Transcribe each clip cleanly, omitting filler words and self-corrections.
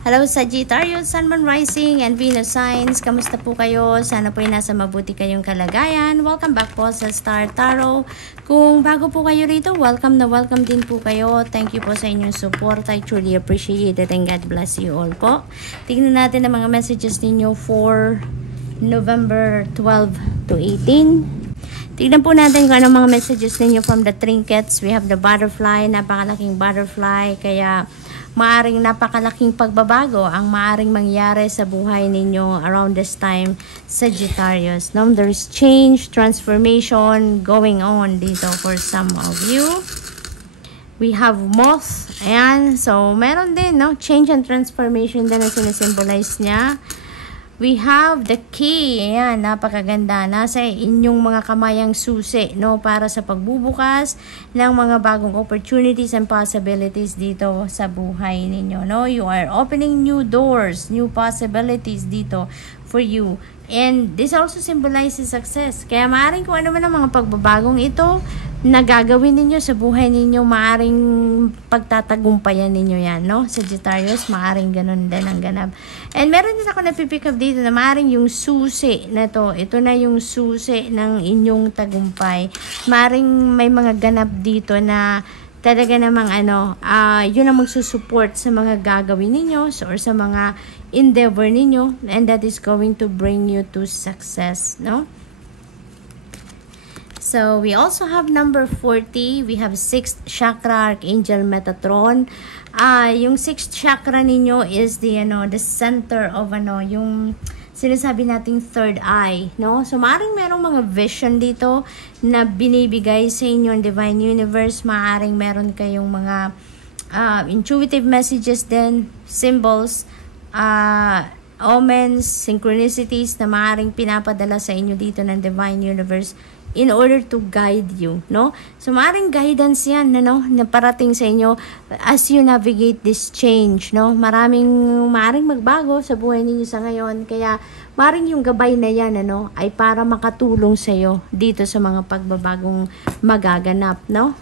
Hello Sagittarius, Sun, Moon, Rising, and Venus signs. Kamusta po kayo? Sana po ay nasa mabuti kayong kalagayan. Welcome back po sa Star Tarot. Kung bago po kayo rito, welcome na welcome din po kayo. Thank you po sa inyong support. I truly appreciate it and God bless you all po. Tingnan natin ang mga messages ninyo for November 12 to 18. Tignan po natin kung anong mga messages ninyo from the trinkets. We have the butterfly, napakalaking butterfly. Kaya maaring napakalaking pagbabago ang maaring mangyari sa buhay ninyo around this time, Sagittarius. No? There's change, transformation going on dito for some of you. We have moth. Ayan. So, meron din, no? Change and transformation din na sinisimbolize niya. We have the key. Ayan, napakaganda. Nasa inyong mga kamayang susi, no? Para sa pagbubukas ng mga bagong opportunities and possibilities dito sa buhay ninyo, no? You are opening new doors, new possibilities dito for you. And this also symbolizes success. Kaya maaaring kung ano man ang mga pagbabagong ito na gagawin ninyo sa buhay ninyo, maaaring pagtatagumpayan ninyo yan, no? Sagittarius, maaaring ganun din ang ganap. And meron din ako napipick up dito na maaaring yung susi na to, ito na yung susi ng inyong tagumpay. Maaaring may mga ganap dito na talaga namang yun ang magsusupport sa mga gagawin ninyo or sa mga endeavor ninyo, and that is going to bring you to success, no? So, we also have number 40. We have 6th chakra, Archangel Metatron. Yung 6th chakra ninyo is the center of yung sinasabi nating third eye, no? So, maaaring merong mga vision dito na binibigay sa inyo ng Divine Universe. Maaaring meron kayong mga intuitive messages din, symbols, omens, synchronicities na maaaring pinapadala sa inyo dito ng Divine Universe in order to guide you, no? So, maaaring guidance yan, na parating sa inyo as you navigate this change, no? Maaaring magbago sa buhay ninyo sa ngayon, kaya maaaring yung gabay na yan, ay para makatulong sa iyo dito sa mga pagbabagong magaganap, no?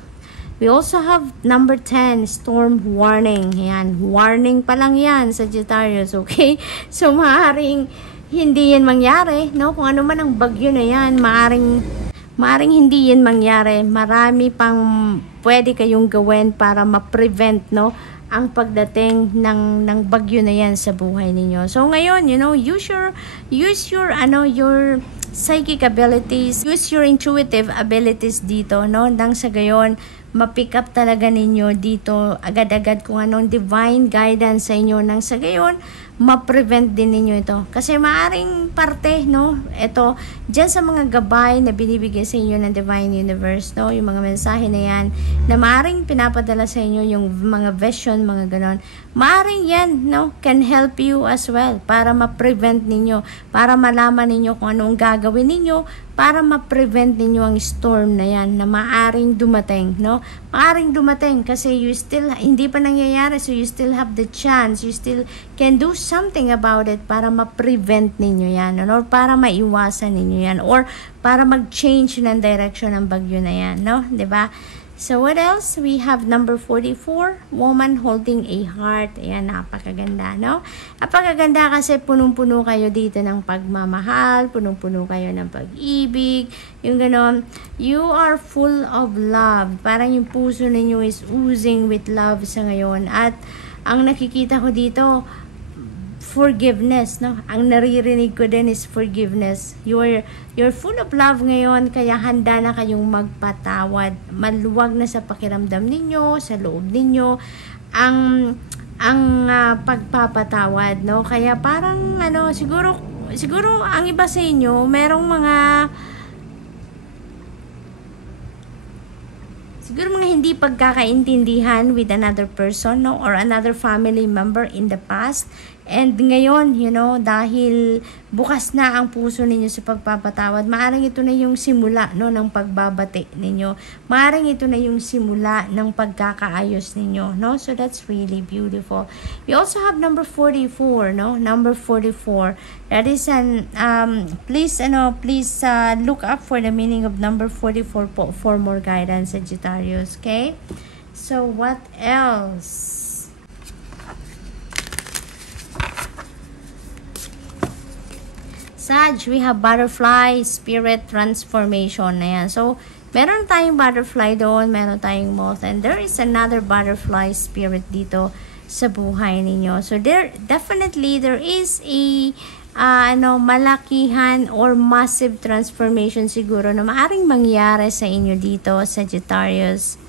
We also have number 10, storm warning. Yan, warning pa lang yan, Sagittarius, okay? So, maaaring hindi yan mangyari, no? Kung ano man ang bagyo na yan, maaaring hindi yan mangyari. Marami pang pwede kayong gawin para ma-prevent, no, ang pagdating ng bagyo na yan sa buhay ninyo. So, ngayon, use your psychic abilities, use your intuitive abilities dito, no? Nang sa gayon, ma-pick up talaga ninyo dito agad-agad kung anong divine guidance sa inyo, nang sa gayon ma-prevent din ninyo ito. Kasi maaring parte, no, ito, dyan sa mga gabay na binibigay sa inyo ng Divine Universe, no, yung mga mensahe na yan, na maaring pinapadala sa inyo, yung mga vision, mga ganon, maaring yan, no, can help you as well, para ma-prevent ninyo, para malaman ninyo kung anong gagawin ninyo, para ma-prevent ninyo ang storm na yan, na maaring dumating, no, maaring dumating, kasi you still, hindi pa nangyayari, so you still have the chance, you still can do something about it para ma-prevent ninyo yan, or para maiwasan ninyo yan, or para mag-change ng direction ng bagyo na yan, no? Diba? So, what else? We have number 44, woman holding a heart. Ayan, napakaganda, no? Napakaganda kasi punong-puno kayo dito ng pagmamahal, punong-puno kayo ng pag-ibig, yung ganon. You are full of love. Parang yung puso ninyo is oozing with love sa ngayon. At ang nakikita ko dito, forgiveness, no? Ang naririnig ko din is forgiveness. You're full of love ngayon, kaya handa na kayong magpatawad. Maluwag na sa pakiramdam ninyo, sa loob ninyo, ang pagpapatawad, no? Kaya parang, siguro ang iba sa inyo, merong mga hindi pagkakaintindihan with another person, no, or another family member in the past. And ngayon, dahil bukas na ang puso ninyo sa pagpapatawad, maaring ito na yung simula, no, ng pagbabati ninyo. Maaring ito na yung simula ng pagkakaayos ninyo, no? So that's really beautiful. We also have number 44, no? Number 44. That is please look up for the meaning of number 44 for more guidance, Sagittarius, okay? So what else? Sag, we have butterfly, spirit transformation. Ayan. So, meron tayong butterfly doon, meron tayong moth, and there is another butterfly spirit dito sa buhay ninyo. So, there is a malakihan or massive transformation siguro na maaring mangyari sa inyo dito, Sagittarius.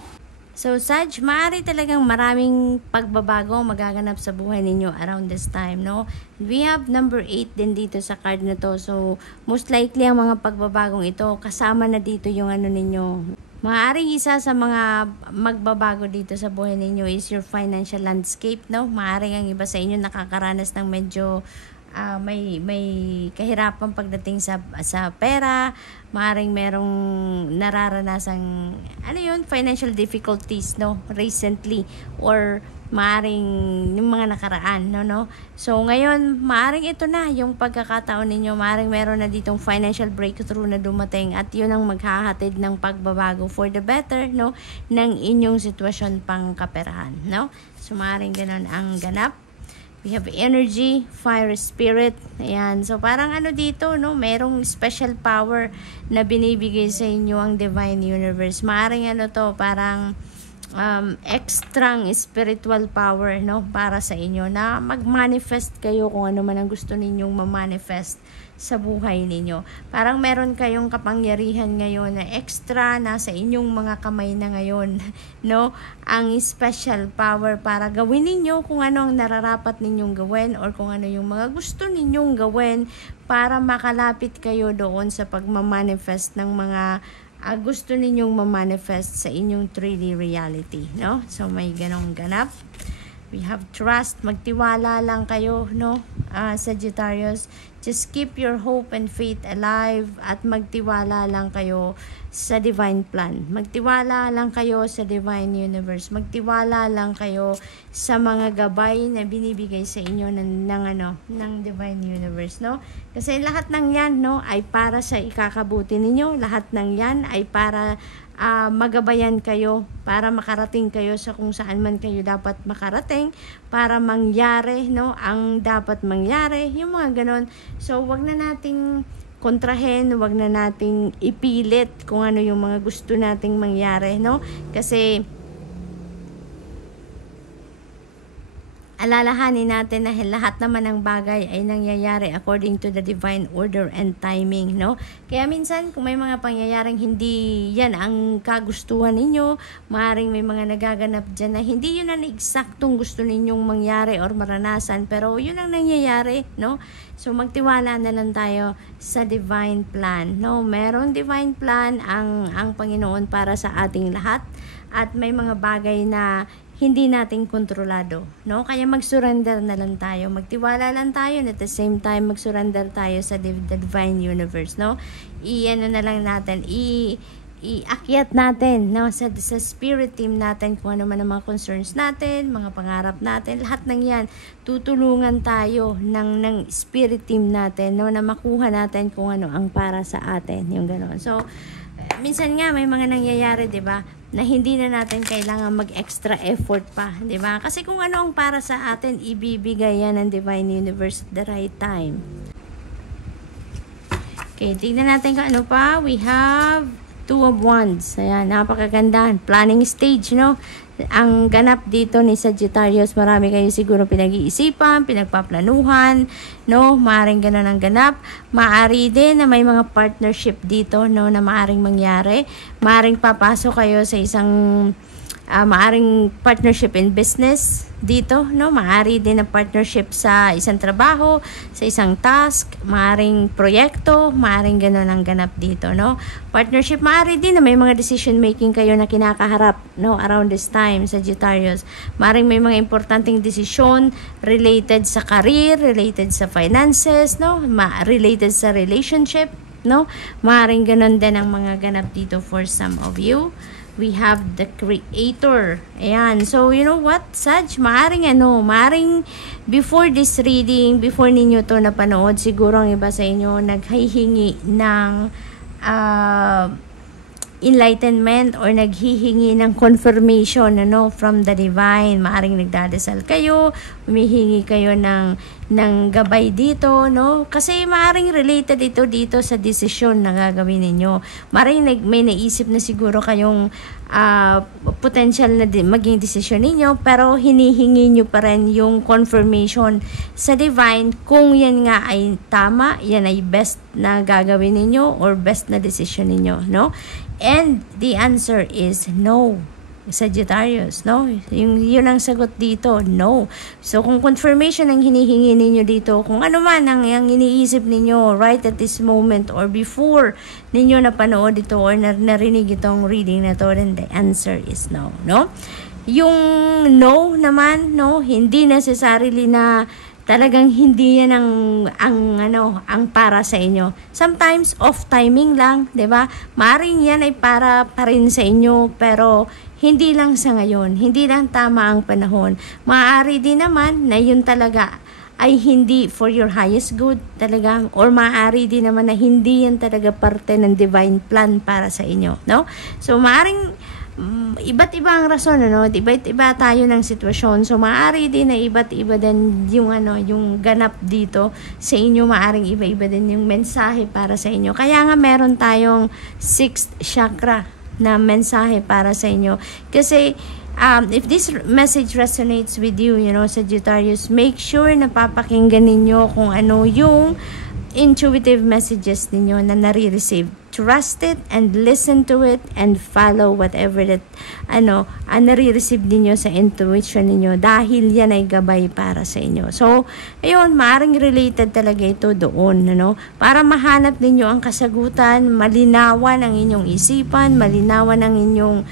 So, Sag, maaari talagang maraming pagbabago magaganap sa buhay ninyo around this time, no? We have number 8 din dito sa card na to. So, most likely ang mga pagbabagong ito, kasama na dito yung ninyo. Maaaring isa sa mga magbabago dito sa buhay ninyo is your financial landscape, no? Maaaring ang iba sa inyo nakakaranas ng medyo may kahirapan pagdating sa pera, maaring merong nararanasang financial difficulties, no, recently, or maaring yung mga nakaraan, no. So ngayon maaring ito na yung pagkakataon ninyo, maaring meron na ditong financial breakthrough na dumating at yun ang maghahatid ng pagbabago for the better, no, ng inyong sitwasyon pang kaperahan, no. So maaring ganun ang ganap. We have energy, fire, spirit. Ayan. So, parang dito, no? Merong special power na binibigay sa inyo ang Divine Universe. Maaring to, parang extra spiritual power, no? Para sa inyo na mag-manifest kayo kung ano man ang gusto ninyong ma-manifest sa buhay ninyo. Parang meron kayong kapangyarihan ngayon na extra nasa inyong mga kamay na ngayon, no? Ang special power para gawin ninyo kung ano ang nararapat ninyong gawin or kung ano yung mga gusto ninyong gawin para makalapit kayo doon sa pagmamanifest ng mga gusto ninyong ma-manifest sa inyong 3D reality, no? So, may ganong ganap. We have trust. Magtiwala lang kayo, no? Sagittarius. Just keep your hope and faith alive at magtiwala lang kayo sa divine plan. Magtiwala lang kayo sa divine universe. Magtiwala lang kayo sa mga gabay na binibigay sa inyo ng divine universe, no? Kasi lahat ng yan, no, ay para sa ikakabuti ninyo. Lahat ng yan ay para magabayan kayo, para makarating kayo sa kung saan man kayo dapat makarating, para mangyari, no, ang dapat mangyari, yung mga ganon. So, wag na nating kontrahen, wag na nating ipilit kung ano yung mga gusto nating mangyari, no? Kasi alalahanin natin na lahat naman ng bagay ay nangyayari according to the divine order and timing, no? Kaya minsan, kung may mga pangyayaring hindi yan ang kagustuhan ninyo, maaaring may mga nagaganap dyan na hindi yun ang eksaktong gusto ninyong mangyari or maranasan, pero yun ang nangyayari, no? So, magtiwala na lang tayo sa divine plan, no? Merong divine plan ang Panginoon para sa ating lahat at may mga bagay na hindi natin kontrolado, no? Kaya mag-surrender na lang tayo, magtiwala lang tayo, and at the same time mag-surrender tayo sa the divine universe, no? Na lang natin, iakyat natin, no, sa spirit team natin kung ano man ang mga concerns natin, mga pangarap natin, lahat ng yan tutulungan tayo ng spirit team natin, no, na makuha natin kung ano ang para sa atin, yung gano'n. So minsan nga may mga nangyayari, 'di ba, na hindi na natin kailangan mag-extra effort pa, 'di ba? Kasi kung ano ang para sa atin, ibibigay yan ng divine universe at the right time. Okay, tignan natin kung ano pa. We have Two of Wands. Ayan, napakaganda. Planning stage, no? Ang ganap dito ni Sagittarius, marami kayo siguro pinag-iisipan, pinagpaplanuhan, no? Maaring ganun ang ganap. Maari din na may mga partnership dito, no, na maaring mangyari. Maaring papasok kayo sa isang maaring partnership in business dito, no? Maari din na partnership sa isang trabaho, sa isang task, maaring proyekto, maaring ganun ang ganap dito, no? Partnership, maari din na may mga decision making kayo na kinakaharap, no, around this time, Sagittarius. Maaring may mga importanteng desisyon related sa career, related sa finances, no? Related sa relationship, no? Maaring ganun din ang mga ganap dito for some of you. We have the Creator. Ayan. So, you know what, Sag? Maaring before this reading, before ninyo to napanood, siguro ang iba sa inyo naghihingi ng enlightenment or naghihingi ng confirmation from the divine. Maaring nagdadasal kayo, humihingi kayo ng gabay dito, no? Kasi maaring related ito dito sa desisyon na gagawin ninyo. Maaring may naisip na siguro kayong potential na maging desisyon ninyo, pero hinihingi nyo pa rin yung confirmation sa divine kung yan nga ay tama, yan ay best na gagawin ninyo or best na desisyon ninyo, no? And the answer is no. Sagittarius, no? Yun ang sagot dito, no. So, kung confirmation ang hinihingi ninyo dito, kung ano man ang iniisip ninyo right at this moment or before ninyo napanood ito or narinig itong reading na to, then the answer is no, no? Yung no naman, no, hindi necessarily na talagang hindi yan ang para sa inyo. Sometimes off timing lang, 'di ba? Maaring yan ay para pa rin sa inyo, pero hindi lang sa ngayon, hindi lang tama ang panahon. Maaari din naman na yun talaga ay hindi for your highest good talaga, or maaari din naman na hindi yan talaga parte ng divine plan para sa inyo, no? So maaring iba't iba ang rason, iba't iba tayo ng sitwasyon. So maaari din na iba't iba din yung ganap dito sa inyo. Maaring iba-iba din yung mensahe para sa inyo. Kaya nga meron tayong 6th chakra na mensahe para sa inyo. Kasi if this message resonates with you, Sagittarius, make sure na papakinggan ninyo kung ano yung intuitive messages ninyo na nare-receive. Trust it and listen to it and follow whatever that nare-receive ninyo sa intuition ninyo, dahil yan ay gabay para sa inyo. So, ayun, maaaring related talaga ito doon, para mahanap ninyo ang kasagutan, malinawan ang inyong isipan, malinawan ang inyong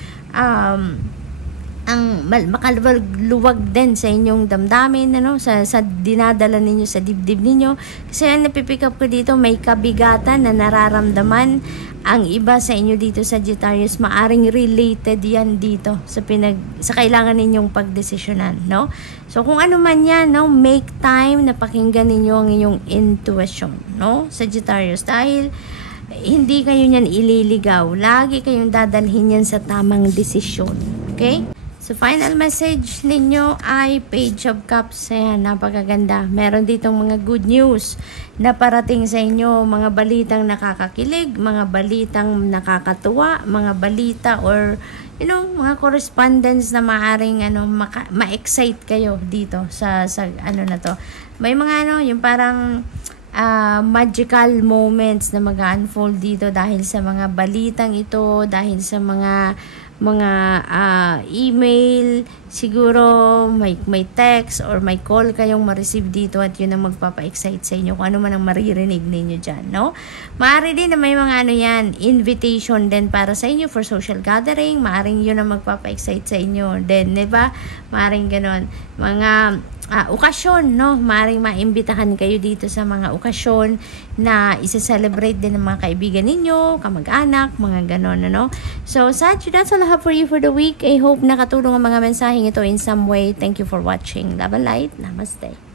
makaluwag din sa inyong damdamin, sa dinadala ninyo sa dibdib ninyo. Kasi ang napipick up ko dito, may kabigatan na nararamdaman ang iba sa inyo dito, Sagittarius. Maaring related yan dito sa kailangan ninyong pagdesisyonan, no? So kung ano man yan, make time na pakinggan ninyo ang inyong intuition, no, Sagittarius, dahil hindi kayo niyan ililigaw. Lagi kayong dadalhin yan sa tamang desisyon. Okay? So, final message ninyo ay Page of Cups. Ayan, napakaganda. Meron ditong mga good news na parating sa inyo. Mga balitang nakakakilig, mga balitang nakakatuwa, mga balita or, mga correspondence na maaring, ma-excite kayo dito sa na to. May mga, yung parang magical moments na mag-unfold dito dahil sa mga balitang ito, dahil sa mga email, siguro may text or may call kayong ma-receive dito, at yun ang magpapa-excite sa inyo kung ano man ang maririnig ninyo dyan, no? Maaari din na may mga invitation din para sa inyo for social gathering. Maaring yun ang magpapa-excite sa inyo din, diba? Maaring ganon. Mga okasyon, no? Maaring maimbitahan kayo dito sa mga okasyon na isa-celebrate din ng mga kaibigan ninyo, kamag-anak, mga ganon, So, Sag, that's all I have for you for the week. I hope nakatulong ang mga mensaheng ito in some way. Thank you for watching. Love and light. Namaste.